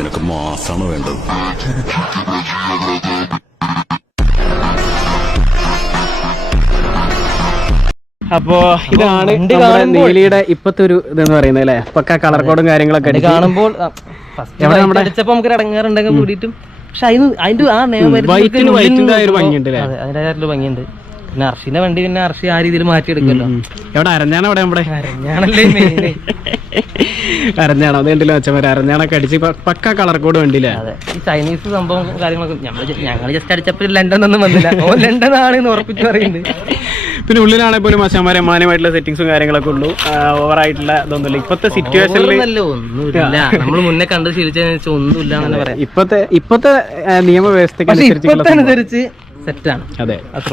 നിനക്ക് മാസാണ് വേണ്ടത്. അപ്പോ ഇതാണ് നീലിയുടെ ഇപ്പത്തെ ഒരു ഇതെന്ന് പറയുന്നത് അല്ലെ, പക്ക കളർ കോഡും കാര്യങ്ങളൊക്കെ കാണുമ്പോൾ അടിച്ചപ്പോ നമുക്ക് ഇടങ്ങാറുണ്ടെങ്കിൽ കൂടിയിട്ടും, പക്ഷെ അതിന്റെ ആ അതിന്റെ ഭംഗിയുണ്ട്. പിന്നെ അർഷിന്റെ വണ്ടി പിന്നെ അർഷി ആ രീതിയിൽ മാറ്റിയെടുക്കല്ലോ. എവിടെ അരഞ്ഞാണ്? അവിടെ നമ്മുടെ അരഞ്ഞാണല്ലേ അരഞ്ഞാണോ? അതുകൊണ്ടല്ലോ അച്ഛന്മാര് അരഞ്ഞാണൊക്കെ അടിച്ച് പക്ക കളർ കോഡ് വണ്ടിയില്ലേ. അതെ, ഈ ചൈനീസ് സംഭവം കാര്യങ്ങളൊക്കെ ഞങ്ങൾ ജസ്റ്റ് അടിച്ചപ്പോൾ ലണ്ടൻ ഒന്നും വന്നില്ല. ഓ ലണ്ടൻ ആണെന്ന് ഉറപ്പിച്ച് പറയുന്നുണ്ട്. പിന്നെ ഉള്ളിലാണെങ്കിൽ പോലും അച്ഛന്മാരെ മാന്യമായിട്ടുള്ള സെറ്റിംഗ്സും കാര്യങ്ങളൊക്കെ ഉള്ളൂ. ഓവറായിട്ടുള്ള ഇതൊന്നുമില്ല ഇപ്പത്തെ സിറ്റുവേഷനിൽ. ഒന്നുമില്ല, നമ്മൾ മുന്നേ കണ്ട് ശീലിച്ച ഒന്നുമില്ല എന്ന് പറയാം. ഇപ്പത്തെ നിയമവ്യവസ്ഥയ്ക്കനുസരിച്ച് സെറ്റാണ്. അതെ, അത്ര.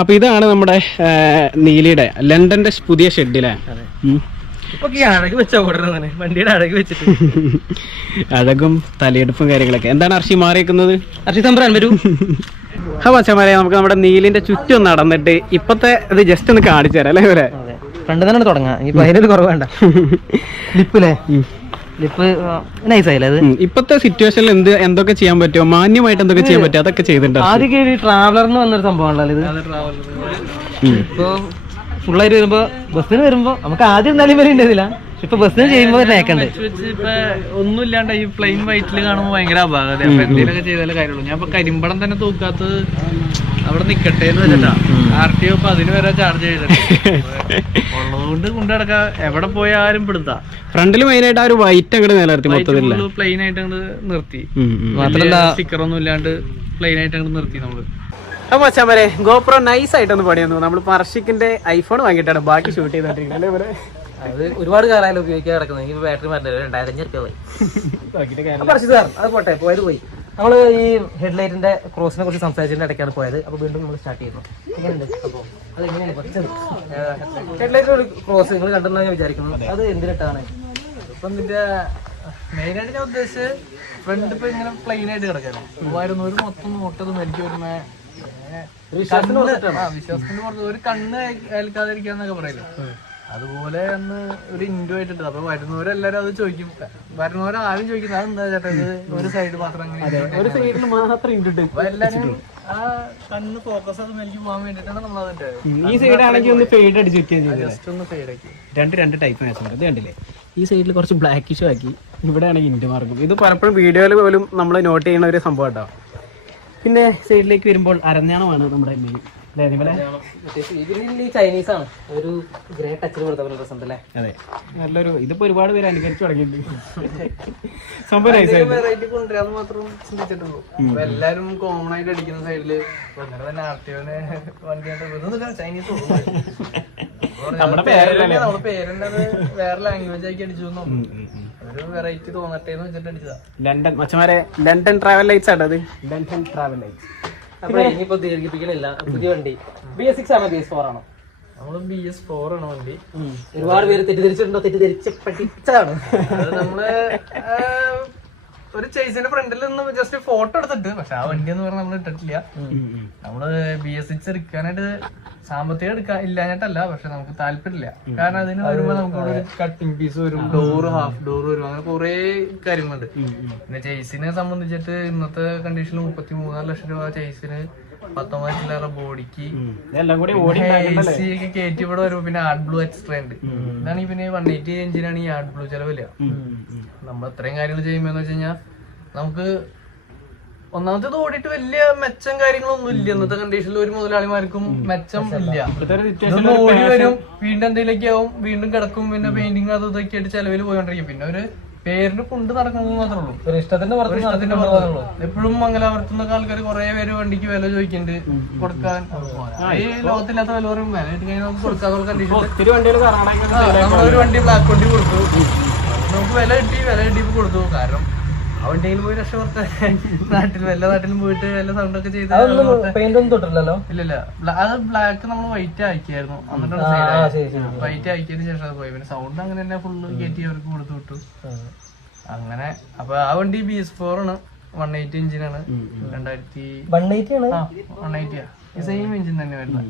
അപ്പൊ ഇതാണ് നമ്മുടെ നീലിയുടെ ലണ്ടന്റെ പുതിയ ഷെഡിലെ വണ്ടിയുടെ അഴക് വെച്ചിട്ട് അഴകും തലയെടുപ്പും കാര്യങ്ങളൊക്കെ. എന്താണ് അർഷി മാറിയേക്കുന്നത്? അർഷി തമ്പുരാൻ വരൂ. മച്ചമാരെ, നമുക്ക് നമ്മുടെ നീലിന്റെ ചുറ്റും നടന്നിട്ട് ഇപ്പത്തെ ഇത് ജസ്റ്റ് ഒന്ന് കാണിച്ചു തരാം അല്ലേ? ഇവരെ ഫ്രണ്ട് തന്നെ തുടങ്ങാം. ഇപ്പൊ അതിനൊരു കുറവ് വേണ്ട. ലിപ്പില്ലേ, ലിപ്പ് നൈസായില്ലേ അത്? ഇപ്പത്തെ സിറ്റുവേഷനിൽ എന്തൊക്കെ ചെയ്യാൻ പറ്റുമോ, മാന്യമായിട്ട് എന്തൊക്കെ ചെയ്യാൻ പറ്റുമോ അതൊക്കെ ചെയ്തിട്ടുണ്ട്. ആദ്യമൊക്കെ ഈ ട്രാവലറിന് വന്നൊരു സംഭവമാണല്ലോ ഇത്. ഇപ്പൊ ഫുള്ളായിട്ട് വരുമ്പോ ബസ്സിന് വരുമ്പോ നമുക്ക് ആദ്യം എന്തായാലും വരെ ഉണ്ടായിരുന്നില്ല. ഇപ്പൊ ബസ്സിന് ചെയ്യുമ്പോ നേക്കണ്ട് ഒന്നും ഇല്ലാണ്ട് ഈ പ്ലെയിൻ വൈറ്റിൽ കാണുമ്പോൾ ഭയങ്കര അപാകത. അപ്പൊ എന്തെങ്കിലുമൊക്കെ ചെയ്താലേ കാര്യമുള്ളൂ. ഞാൻ ഇപ്പൊ കരിമ്പടം തന്നെ തൂക്കാത്തത് അവിടെ നിക്കട്ടെ എന്ന് വെച്ചിട്ടാ. RTO ഇപ്പൊ അതിന് വരെ ചാർജ് ചെയ്തിട്ട് ഉള്ളതുകൊണ്ട് കൊണ്ടുനടക്കാം. എവിടെ പോയാലും പിടുത്താ. ഫ്രണ്ടിൽ മെയിനായിട്ട് ആ ഒരു വൈറ്റ് അങ്ങോട്ട് നിലനിർത്തി, മൊത്തത്തിൽ പ്ലെയിൻ ആയിട്ട് അങ്ങോട്ട് നിർത്തി. മാത്രമല്ല സ്റ്റിക്കറൊന്നും ഇല്ലാണ്ട് പ്ലെയിൻ ആയിട്ട് അങ്ങോട്ട് നിർത്തി നമ്മള്. അപ്പൊ മച്ചാമാരെ, ഗോപ്രോ നൈസ് ആയിട്ടൊന്ന് പണി തന്നു. നമ്മൾ പർഷിക്കിന്റെ ഐഫോൺ വാങ്ങിയിട്ടാണ് ബാക്കി ഷൂട്ട് ചെയ്തോണ്ടിരിക്കുന്നത്. അത് ഒരുപാട് കാലമായാലും ഉപയോഗിക്കാൻ കിടക്കുന്നത്. ഈ ബാറ്ററി മാറ്റില്ല, 2500 രൂപ പോയി. അത് പോട്ടെ, പോയത് പോയി. നമ്മള് ഈ ഹെഡ്ലൈറ്റിന്റെ ക്രോസിനെ കുറിച്ച് സംസാരിച്ചതിന്റെ ഇടയ്ക്കാണ് പോയത്. അപ്പൊ വീണ്ടും നമ്മൾ സ്റ്റാർട്ട് ചെയ്യുന്നു. എങ്ങനെയുണ്ട്? അപ്പൊ അത് എങ്ങനെയാണ് ഹെഡ്ലൈറ്റ് ഒരു ക്രോസ് നിങ്ങൾ കണ്ടെന്ന് ഞാൻ വിചാരിക്കുന്നു. അത് എന്തിനിട്ടാണ്? ഇപ്പം ഇതിന്റെ മെയിനായിട്ട് ഞാൻ ഉദ്ദേശിച്ചത് ഫ്രണ്ട് ഇപ്പൊ ഇങ്ങനെ പ്ലെയിൻ ആയിട്ട് കിടക്കാണ്. ഒരു മൊത്തം നോട്ടതും എനിക്ക് വരുന്ന വിശ്വാസത്തിന്റെ പുറത്ത് ഒരു കണ്ണ് ഏൽക്കാതിരിക്കാന്നൊക്കെ പറയില്ല. അതുപോലെ ഒന്ന് ഒരു ഇൻഡു ആയിട്ടുണ്ട്. അപ്പൊ വരുന്നവരെല്ലാരും അത് ചോദിക്കും. വരുന്നവരാരും ചോദിക്കുന്നത് അതെന്താ ചേട്ടാ ഇത് ഒരു സൈഡ് മാത്രം അങ്ങനെ ഒരു സൈഡിൽ മാത്രം ഇട്ടിട്ട് എല്ലാരും ആ കണ്ണ് ഫോക്കസ് അത് എനിക്ക് പോകാൻ വേണ്ടിട്ടാണ് നമ്മൾ അതിന്റെ. ഈ സൈഡ് ആണെങ്കിൽ ഒന്ന് ഫെയ്ഡ് അടിച്ച് വെക്കുകയും ചെയ്തു. ജസ്റ്റ് ഒന്ന് ഫെയ്ഡ് ആക്കി രണ്ട് ടൈപ്പ് മാച്ച് ഇത് കണ്ടില്ലേ? ഈ സൈഡിൽ കുറച്ച് ബ്ലാക്കിഷും ആക്കി, ഇവിടെ ആണെങ്കിൽ ഇൻഡു മാർക്കും. ഇത് പലപ്പോഴും വീഡിയോയിൽ പോലും നമ്മൾ നോട്ട് ചെയ്യുന്ന ഒരു സംഭവം കേട്ടോ. പിന്നെ സൈഡിലേക്ക് വരുമ്പോൾ അരഞ്ഞാണമാണ് നമ്മുടെ മെയിൻ. ചൈനീസ് ആണ്, ഒരു ഗ്രേ ടച്ചിൽ കൊടുത്ത രസം അല്ലേ? അതെ, നല്ലൊരു. ഇതിപ്പോ ഒരുപാട് പേര് അനുകരിച്ചു തുടങ്ങിയിട്ടുണ്ട്. വെറൈറ്റി കൊണ്ടുവരാന്ന് മാത്രം ചിന്തിച്ചിട്ടുള്ളൂ. എല്ലാരും കോമൺ ആയിട്ട് അടിക്കുന്ന സൈഡില് തന്നെ RTOനെ വണ്ടി ചൈനീസ് നമ്മുടെ പേരെന്നെ വേറെ ലാംഗ്വേജ് ആക്കി അടിച്ചു. ഒരു വെറൈറ്റി തോന്നട്ടെ എന്ന് വെച്ചിട്ട് അടിച്ചതാ. ലണ്ടൻ മച്ചമാരെ, ലണ്ടൻ ട്രാവൽ ലൈറ്റ്സ് ആണ് അത്. London travel lights. അപ്പൊ ഇനിയിപ്പോ ദീർഘിപ്പിക്കണില്ല. പുതിയ വണ്ടി BS6 ആണോ BS4 ആണോ? നമ്മള് BS4 ആണ് വണ്ടി. ഒരുപാട് പേര് തെറ്റിദ്ധരിച്ചിട്ടുണ്ടോ? തെറ്റിദ്ധരിച്ച് പഠിച്ചതാണ്. അത് നമ്മള് ഒരു ചേസിന്റെ ഫ്രണ്ടിൽ നിന്ന് ജസ്റ്റ് ഫോട്ടോ എടുത്തിട്ട്, പക്ഷെ ആ വണ്ടി എന്ന് പറഞ്ഞാൽ നമ്മൾ ഇട്ടിട്ടില്ല. നമ്മള് BS6 എടുക്കാനായിട്ട് സാമ്പത്തികം ഇല്ലാഞ്ഞിട്ടല്ല, പക്ഷെ നമുക്ക് താല്പര്യമില്ല. കാരണം അതിന് വരുമ്പോ നമുക്ക് ഒരു കട്ടിങ് പീസ് വരും, ഡോറ് ഹാഫ് ഡോർ വരും, അങ്ങനെ കുറെ കാര്യങ്ങളുണ്ട്. പിന്നെ ചേസിനെ സംബന്ധിച്ചിട്ട് ഇന്നത്തെ കണ്ടീഷനിൽ 33 ലക്ഷം രൂപ ചേസിന്, 19 ബോഡിക്ക് AC ഒക്കെ കയറ്റി ഇവിടെ വരുമ്പോ പിന്നെ ആഡ് ബ്ലൂ എക്സ്ട്രാ ഉണ്ട്. ഇതാണെങ്കിൽ പിന്നെ 180 എഞ്ചിനാണ് ഈ ആഡ് ബ്ലൂ ചെലവില്ല. നമ്മൾ ഇത്രയും കാര്യങ്ങൾ ചെയ്യുമ്പോ വെച്ച് കഴിഞ്ഞാൽ നമുക്ക് ഒന്നാമത്തേത് ഓടിയിട്ട് വലിയ മെച്ചം കാര്യങ്ങളൊന്നും ഇല്ല. ഇന്നത്തെ കണ്ടീഷനിൽ ഒരു മുതലാളിമാർക്കും മെച്ചം ഇല്ല. ഓടി വരും, വീണ്ടും എന്തെങ്കിലുമൊക്കെ ആവും, വീണ്ടും കിടക്കും, പിന്നെ പെയിന്റിങ് അത് ഇതൊക്കെ ആയിട്ട് ചെലവിൽ പോയിക്കൊണ്ടിരിക്കും. പിന്നെ ഒരു പേരിന് കൊണ്ട് നടക്കുന്നത് മാത്രമേ ഉള്ളൂ, ഇഷ്ടത്തിന്റെ പുറത്തുള്ളൂ. എപ്പോഴും മംഗലാപുരത്തുനിന്നൊക്കെ ആൾക്കാർ കുറെ പേര് വണ്ടിക്ക് വില ചോദിക്കുന്നുണ്ട്, കൊടുക്കാൻ ഈ ലോകത്തില്ലാത്ത വില പറയും. വില ഇട്ട് കഴിഞ്ഞാൽ നമുക്ക് കൊടുക്കാന്നുള്ള കണ്ടീഷൻ. നമ്മളൊരു വണ്ടി ബ്ലാക്ക് വണ്ടി കൊടുത്തു, നമുക്ക് വില കിട്ടിയപ്പോ കൊടുത്തു. കാരണം ആ വണ്ടിയിൽ പോയി രക്ഷപ്പെട്ട നാട്ടിൽ എല്ലാ നാട്ടിലും പോയിട്ട് വല്ല സൗണ്ട് ഒക്കെ ചെയ്ത് ഇല്ലല്ല. അത് ബ്ലാക്ക് നമ്മൾ വൈറ്റ് ആക്കിയായിരുന്നു, എന്നിട്ടാണ് വൈറ്റ് ആക്കിയതിന് ശേഷം അത് പോയി. പിന്നെ സൗണ്ട് അങ്ങനെ തന്നെ ഫുള്ള് കയറ്റി അവർക്ക് കൊടുത്തു വിട്ടു അങ്ങനെ. അപ്പൊ ആ വണ്ടി BS4 ആണ്, 180 എഞ്ചിനാണ്. 180 സെയിം എഞ്ചിൻ തന്നെ വരുന്നത്.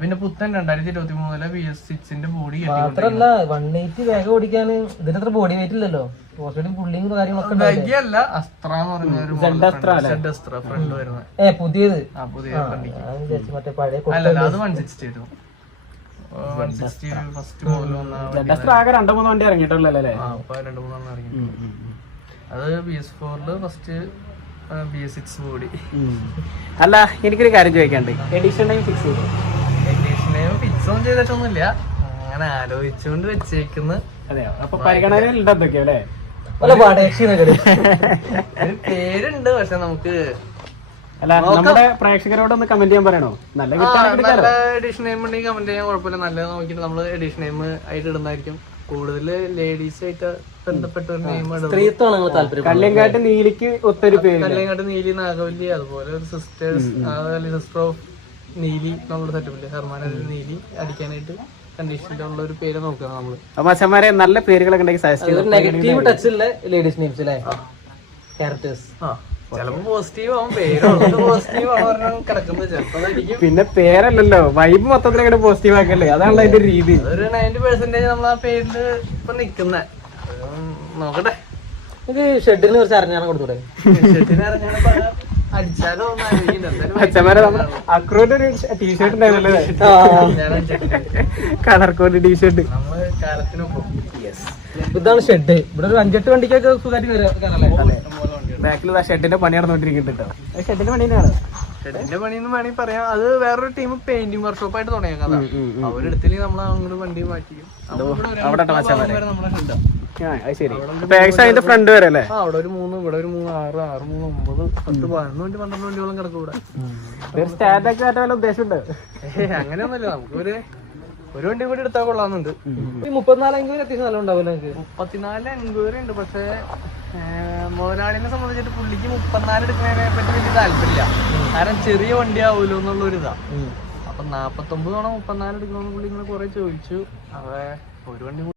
പിന്നെ പുത്തൻ 2023 BS6 ബോഡി മാത്രല്ല 180 വേഗം ഓടിക്കാൻ ഇതിന് അത്ര ബോഡി വെയിറ്റ് ഇല്ലല്ലോ. പുള്ളിങ് കാര്യങ്ങളൊക്കെ അല്ല അസ്ത്ര എന്ന് പറഞ്ഞ ഒരു ഫ്രണ്ട് വരുന്നത് പുതിയത്. മറ്റേ പഴയ അല്ലല്ല അത് 160 ആയിരുന്നു. 160 ഫസ്റ്റ് മോഡൽ വന്ന ആകെ 2-3 വണ്ടി ഇറങ്ങിയിട്ടുള്ളൂ അല്ലേ? അപ്പൊ 2-3 ഇറങ്ങി. അത് BS4 ഫസ്റ്റ് BS6 ബോഡി. അല്ല എനിക്കൊരു കാര്യം ചോദിക്കാണ്ട്, എഡിഷൻ ടൈം ഫിക്സ് ചെയ്തു? എഡിഷൻ ടൈം ഫിക്സ് ഒന്നും ചെയ്തിട്ടൊന്നുമില്ല, അങ്ങനെ ആലോചിച്ചുകൊണ്ട് വെച്ചേക്കുന്നു. അതെയോ? അപ്പൊ പരിഗണനയിൽ ഉണ്ടെന്തൊക്കെയോ അല്ലേ? പേരുണ്ട്, പക്ഷെ നമുക്ക് അല്ല നമ്മുടെ പ്രേക്ഷകരോടൊന്ന് കമന്റ് ചെയ്യാൻ പറയണോ? നല്ല നല്ല എഡിഷൻ നെയിം ഉണ്ടെങ്കിൽ കമന്റ് ചെയ്യാൻ കുഴപ്പമില്ല. നല്ലത് നോക്കിയിട്ട് നമ്മള് എഡിഷൻ നെയിം ആയിട്ട് ഇടുന്നതായിരിക്കും. കൂടുതൽ ലേഡീസ് ആയിട്ട് ബന്ധപ്പെട്ട ഒരു നെയിം കല്ലിയങ്കാട്ട് നീലിക്ക് ഒത്തൊരു പേര്, കല്ലിയങ്കാട്ട് നീലി നാഗവല്ലി, അതുപോലെ ഒരു സിസ്റ്റേഴ്സ് സിസ്റ്റർ ഓഫ് നീലി എന്നുള്ള സെറ്റപ്പില് ഹെർമാനിൽ നീലി അടിക്കാനായിട്ട് കണ്ടീഷനിലുള്ള ഒരു പേര് നോക്കുക നമ്മള്. മച്ചന്മാരെ നല്ല പേരുകളൊക്കെ ഉണ്ടെങ്കിൽ സജസ്റ്റ് ചെയ്തു. നെഗറ്റീവ് ടച്ച് ഉള്ള ലേഡീസ് നെയിംസ് അല്ലേ? ക്യാരക്ടേഴ്സ് ചിലപ്പോ പോസിറ്റീവ് ആവും, പേര് പോസിറ്റീവ് ആണ് കിടക്കുന്നത്, ചിലപ്പോ അടിക്കും. പിന്നെ പേരല്ലല്ലോ, വൈബ് മൊത്തത്തിൽ പോസിറ്റീവ് ആക്കല്ലേ, അതാണല്ലോ അതിന്റെ രീതി. ഒരു 90% നമ്മൾ ആ പേരില് ഇപ്പൊ നിക്കുന്ന നോക്കട്ടെ. ഇത് ഷെഡിന് കുറച്ച് അറിഞ്ഞാണ് കൊടുത്തൂടെ? ഷെഡിന് അറിഞ്ഞാണ് അടിച്ചാലോ ഒന്ന് ആലോചിക്കുന്നുണ്ട്. അച്ഛന്മാരെ നമ്മുടെ അക്രൂന്റെ ഒരു ടീഷർട്ട് ഉണ്ടായിരുന്നല്ലേ, കളർ കോഡ് ടീഷർട്ട്. നമ്മള് കാലത്തിനൊപ്പം. ഇതാണ് ഷെഡ്. ഇവിടെ ഒരു 5-8 വണ്ടിക്കൊക്കെ സുഖമായിട്ട് കയറല്ലേ? ബാക്കിൽ ഷെഡിന്റെ പണി നടന്നുകൊണ്ടിരിക്കുന്നുണ്ട് കേട്ടോ. ഷെഡിന്റെ പണി തന്നെയാണ്. ഷെഡിന്റെ പണി എന്ന് വേണമെങ്കിൽ പറയാം. അത് വേറൊരു ടീം പെയിന്റിംഗ് വർക്ക്ഷോപ്പ് ആയിട്ട് തുടങ്ങിയേക്കാം. അവരെടുത്തില്ലെങ്കിൽ നമ്മൾ അങ്ങോട്ട് വണ്ടി മാറ്റിക്കും. അവിടെ നമ്മളെ ഷെഡാ. അതിന്റെ ഫ്രണ്ട് വരെ അല്ലേ? അവിടെ ഒരു 3, ഇവിടെ ഒരു 3, 6, 6, 3, 9, 10, 11 വണ്ടി, 12 വണ്ടിയോളം കിടക്കും ഇവിടെ. സ്റ്റാൻഡൊക്കെ ആയിട്ട് വല്ല ഉദ്ദേശമുണ്ട്? അങ്ങനെയൊന്നുമില്ല, നമുക്ക് ഒരു വണ്ടി കൂടി എടുത്താൽ കൊള്ളാന്നുണ്ട്. 34 എൻക്വയറി അത്യാവശ്യം നല്ല ഉണ്ടാവില്ല. 34 എൻക്വയറി ഉണ്ട്, പക്ഷെ മുതലാളിനെ സംബന്ധിച്ചിട്ട് പുള്ളിക്ക് 34 എടുക്കുന്നതിനെ പറ്റി വലിയ താല്പര്യമില്ല. കാരണം ചെറിയ വണ്ടി ആവൂലോ എന്നുള്ള ഒരു ഇതാ. അപ്പൊ 49 34 എടുക്കണമെന്ന് പുള്ളി ഇങ്ങനെ കുറെ ചോദിച്ചു. ഒരു വണ്ടി